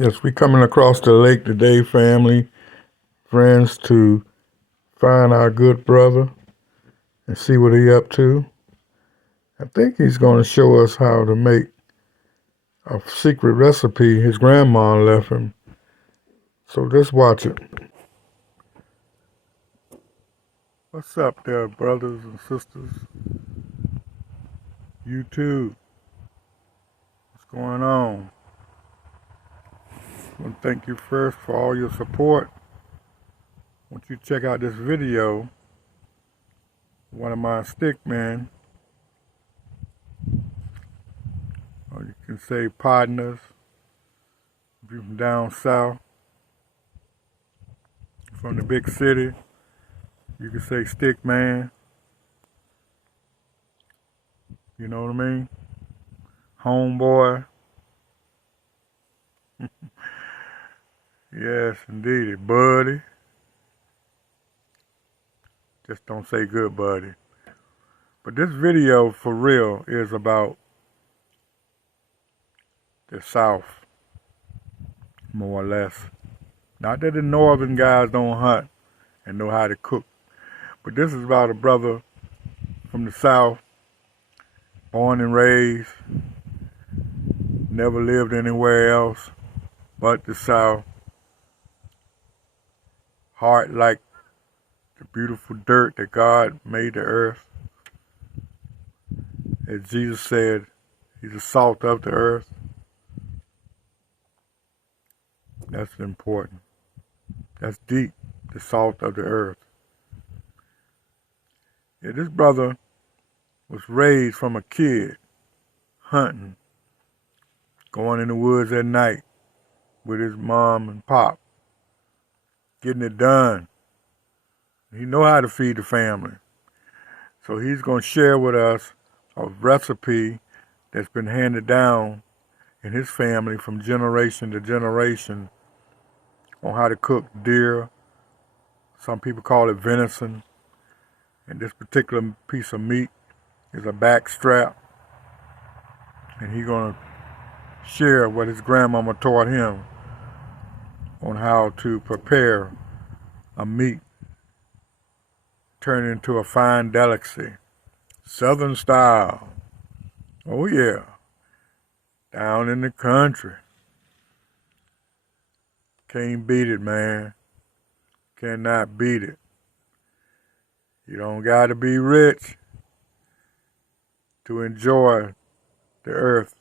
Yes, we coming across the lake today, family, friends, to find our good brother and see what he up to. I think he's going to show us how to make a secret recipe his grandma left him. So just watch it. What's up there, brothers and sisters? YouTube, what's going on? I want to thank you first for all your support. Once you check out this video, one of my stick men, or you can say partners, if you're from down south, from the big city, you can say stick man. You know what I mean? Homeboy. Yes, indeed, buddy. Just don't say good buddy. But this video, for real, is about the South, more or less. Not that the northern guys don't hunt and know how to cook, but this is about a brother from the South, born and raised, never lived anywhere else but the South. Heart like the beautiful dirt that God made the earth. As Jesus said, he's the salt of the earth. That's important. That's deep, the salt of the earth. Yeah, this brother was raised from a kid, hunting, going in the woods at night with his mom and pop, getting it done. He know how to feed the family. So he's going to share with us a recipe that's been handed down in his family from generation to generation on how to cook deer. Some people call it venison. And this particular piece of meat is a back strap. And he's going to share what his grandmama taught him on how to prepare a meat, turn it into a fine delicacy. Southern style. Oh yeah. Down in the country. Can't beat it, man. Cannot beat it. You don't gotta be rich to enjoy the earth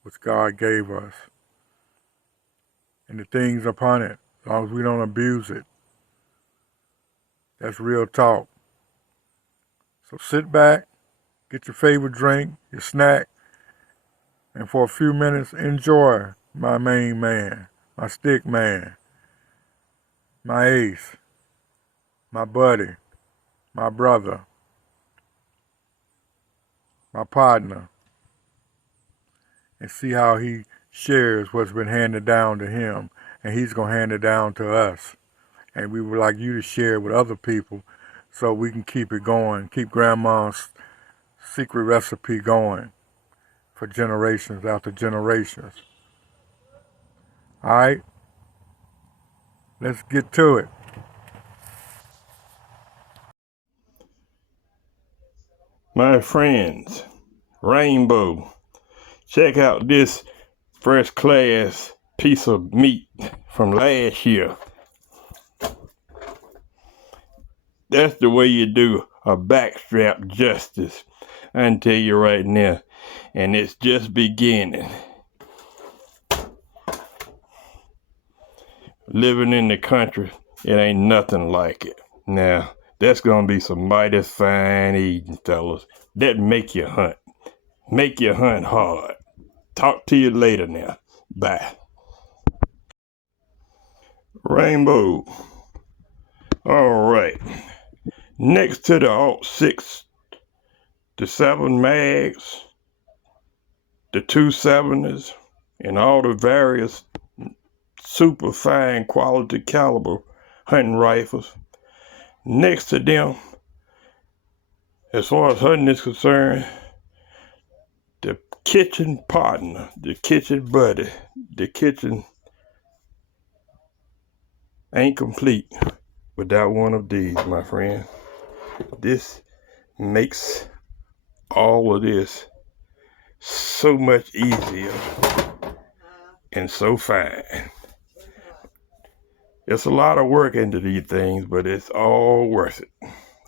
which God gave us and the things upon it, as long as we don't abuse it. That's real talk. So sit back, get your favorite drink, your snack, and for a few minutes enjoy my main man, my stick man, my ace, my buddy, my brother, my partner, and see how he shares what's been handed down to him, and he's going to hand it down to us. And we would like you to share it with other people so we can keep it going, keep Grandma's secret recipe going for generations after generations. All right, let's get to it. My friends, Rainbow, check out this first class piece of meat from last year. That's the way you do a backstrap justice, I can tell you right now. And it's just beginning. Living in the country, it ain't nothing like it. Now, that's gonna be some mighty fine eating, fellas. That make you hunt. Make you hunt hard. Talk to you later now. Bye. Rainbow. All right. Next to the Alt 6, the 7 mags, the 270s, and all the various super fine quality caliber hunting rifles. Next to them, as far as hunting is concerned, the kitchen partner, the kitchen buddy, the kitchen ain't complete without one of these, my friend. This makes all of this so much easier and so fine. It's a lot of work into these things, but it's all worth it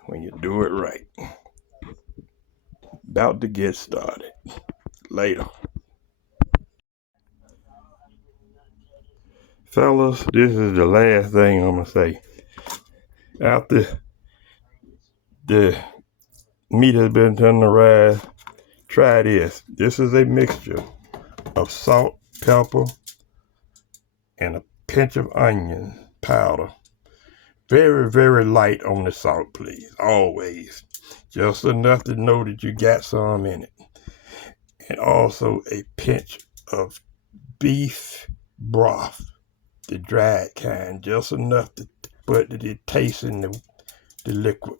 when you do it right. About to get started. Later. Fellas, this is the last thing I'm going to say. After the meat has been tenderized, try this. This is a mixture of salt, pepper, and a pinch of onion powder. Very, very light on the salt, please. Always. Just enough to know that you got some in it. And also a pinch of beef broth, the dried kind. Just enough to put it taste in the liquid.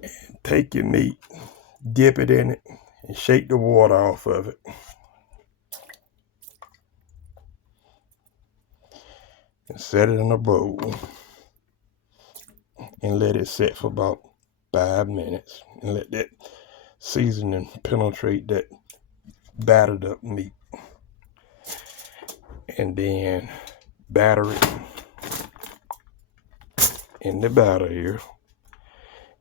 And take your meat, dip it in it, and shake the water off of it. And set it in a bowl. And let it sit for about 5 minutes. And let that seasoning penetrate that battered up meat. And then batter it in the batter here.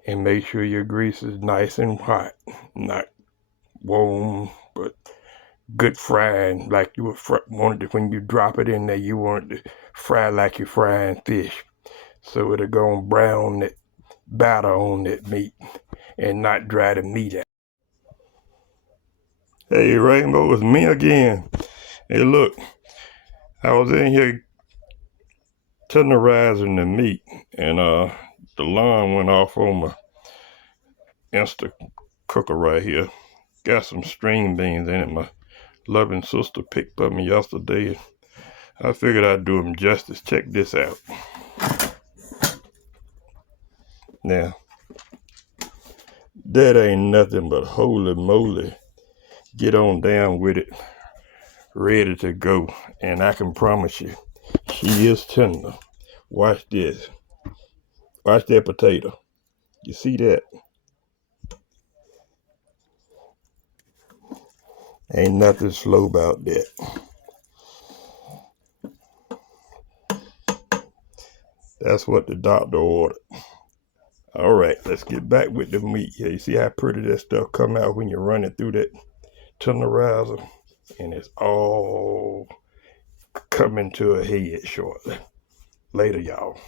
And make sure your grease is nice and hot. Not warm, but good frying, like you would want it when you drop it in there. You want it to fry like you're frying fish. So it'll go and brown that batter on that meat and not dry the meat out. Hey, Rainbow, it's me again. Hey, look, I was in here tenderizing the meat, and the alarm went off on my Insta cooker right here. Got some string beans in it. My loving sister picked up me yesterday. I figured I'd do them justice. Check this out. Now, that ain't nothing but holy moly. Get on down with it. Ready to go. And I can promise you, she is tender. Watch this. Watch that potato. You see that? Ain't nothing slow about that. That's what the doctor ordered. All right, let's get back with the meat here. You see how pretty that stuff come out when you run it through that tenderizer? And it's all coming to a head shortly. Later, y'all.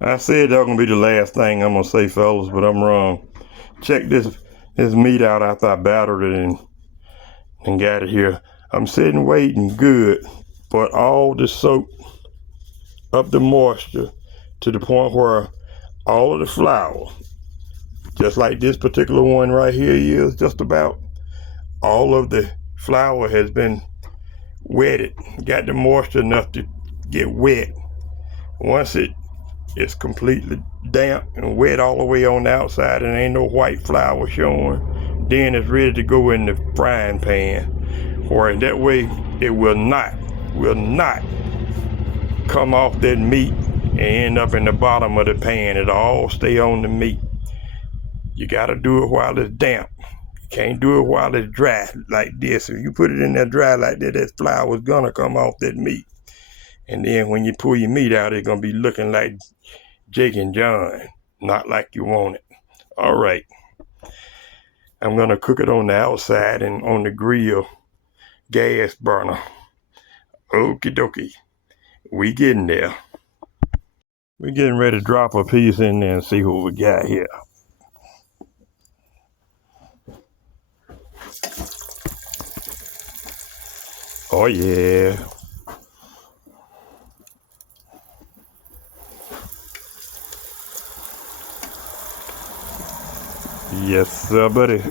I said that was going to be the last thing I'm going to say, fellas, but I'm wrong. Check this meat out after I battered it and got it here. I'm sitting waiting good for all the soak up the moisture to the point where all of the flour, just like this particular one right here is just about, all of the flour has been wetted, got the moisture enough to get wet. Once it's completely damp and wet all the way on the outside and ain't no white flour showing, then it's ready to go in the frying pan, where that way it will not come off that meat and end up in the bottom of the pan. It'll all stay on the meat. You gotta do it while it's damp. You can't do it while it's dry like this. If you put it in there dry like that, that flour's gonna come off that meat. And then when you pull your meat out, it's gonna be looking like Jake and John, not like you want it. All right. I'm gonna cook it on the outside and on the grill gas burner. Okie dokie. We getting there. We're getting ready to drop a piece in there and see what we got here. Oh yeah. Yes, sir, buddy.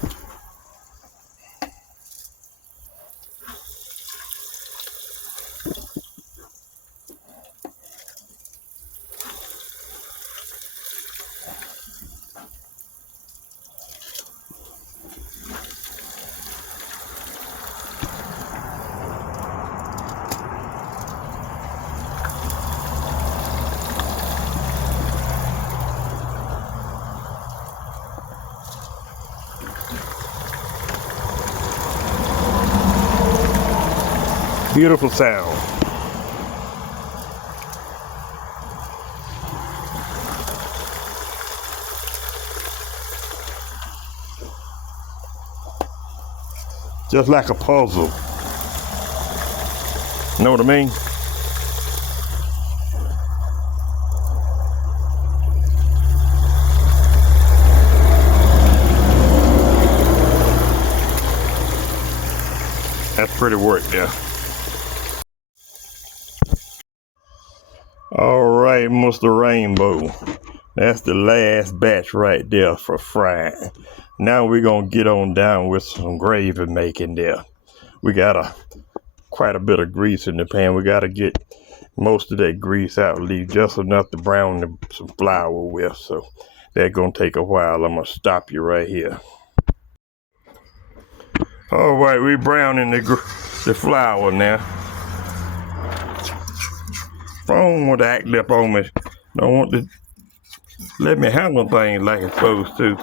beautiful sound. Just like a puzzle. Know what I mean? That's pretty work there. All right, Mr. Rainbow. That's the last batch right there for frying. Now we're gonna get on down with some gravy making there. We got quite a bit of grease in the pan. We gotta get most of that grease out, leave just enough to brown some flour with. So that's gonna take a while. I'm gonna stop you right here. All right, we browning the flour now. Phone want to act up on me. Don't want to let me handle things like it's supposed to.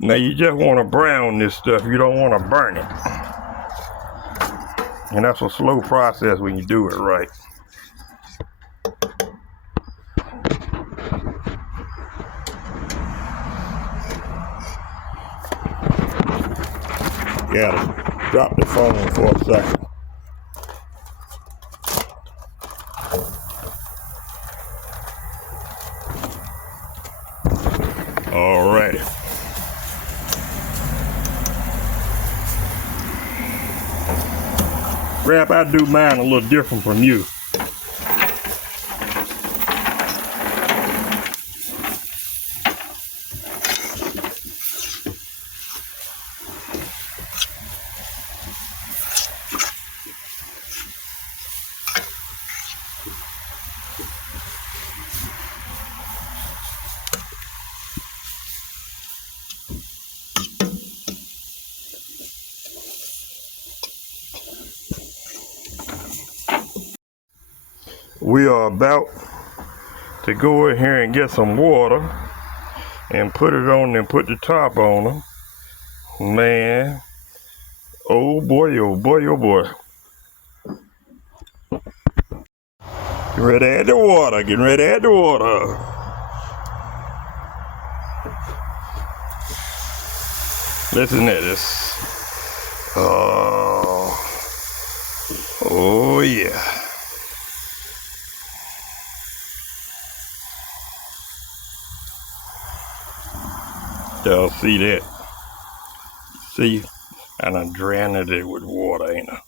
Now you just want to brown this stuff. You don't want to burn it. And that's a slow process when you do it right. You gotta drop the phone for a second. All right. Rap, I do mine a little different from you. We are about to go in here and get some water and put it on and put the top on them. Man, oh boy, oh boy, oh boy. Get ready to add the water, getting ready to add the water. Listen to this. Oh yeah. Y'all see that? See? And I drowned it with water, ain't I?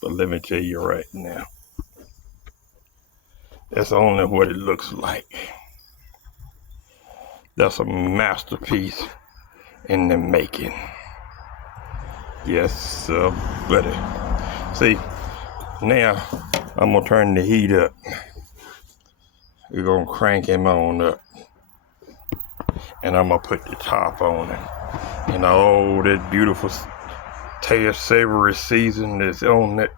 But let me tell you right now. That's only what it looks like. That's a masterpiece in the making. Yes, sir, buddy. See, now I'm gonna turn the heat up. We're gonna crank him on up. And I'm gonna put the top on it. And all that beautiful taste, savory season that's on that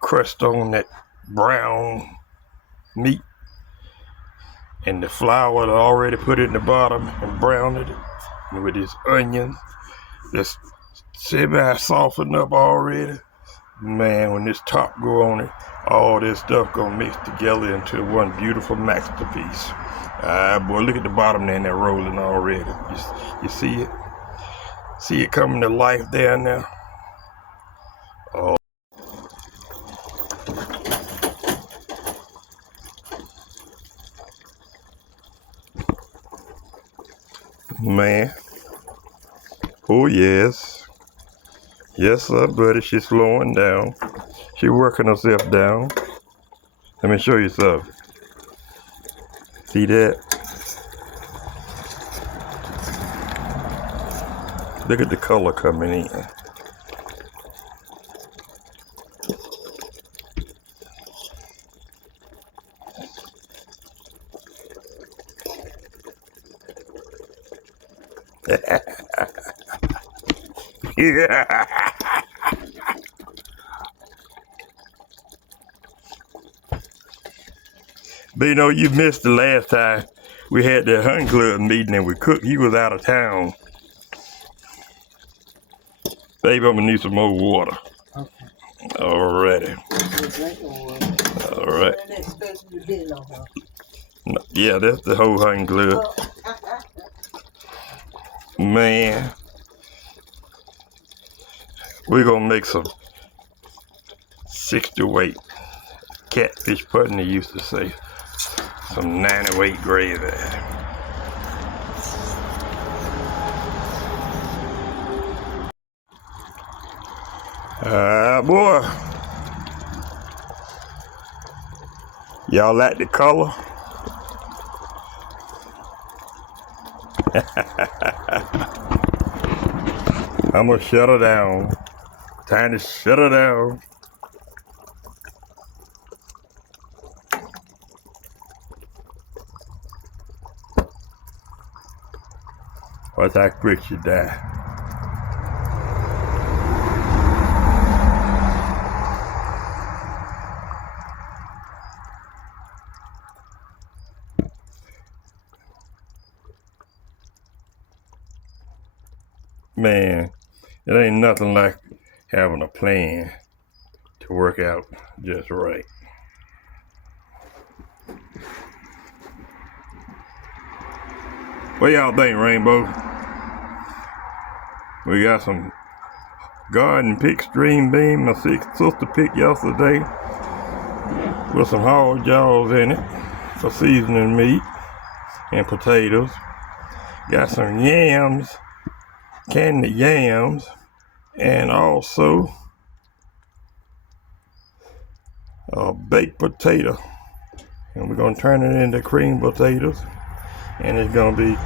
crust on that brown meat. And the flour that I already put in the bottom and browned it. And with this onion that's semi-softened up already. Man, when this top go on it, all this stuff gonna mix together into one beautiful masterpiece. Boy, look at the bottom there and they're rolling already. You see it? See it coming to life there now? Oh. Man. Oh, yes. Yes, sir, buddy. She's slowing down. She's working herself down. Let me show you something. See that? Look at the color coming in. Yeah. But you know, you missed the last time We had that hunting club meeting and we cooked. He was out of town. Baby, I'm gonna need some more water. Okay. Alrighty. Alright. Yeah, that's the whole hunting club. Man. We're gonna make some 60 weight catfish pudding, they used to say. Some 90 weight gravy. Boy. Y'all like the color? I'm gonna shut her down. Time to shut her down. Watch how quick she die. Man, it ain't nothing like having a plan to work out just right. What y'all think, Rainbow? We got some garden pick string bean my sister picked yesterday with some hog jaws in it for seasoning meat and potatoes. Got some yams, candied yams, and also a baked potato. And we're gonna turn it into cream potatoes, and it's gonna be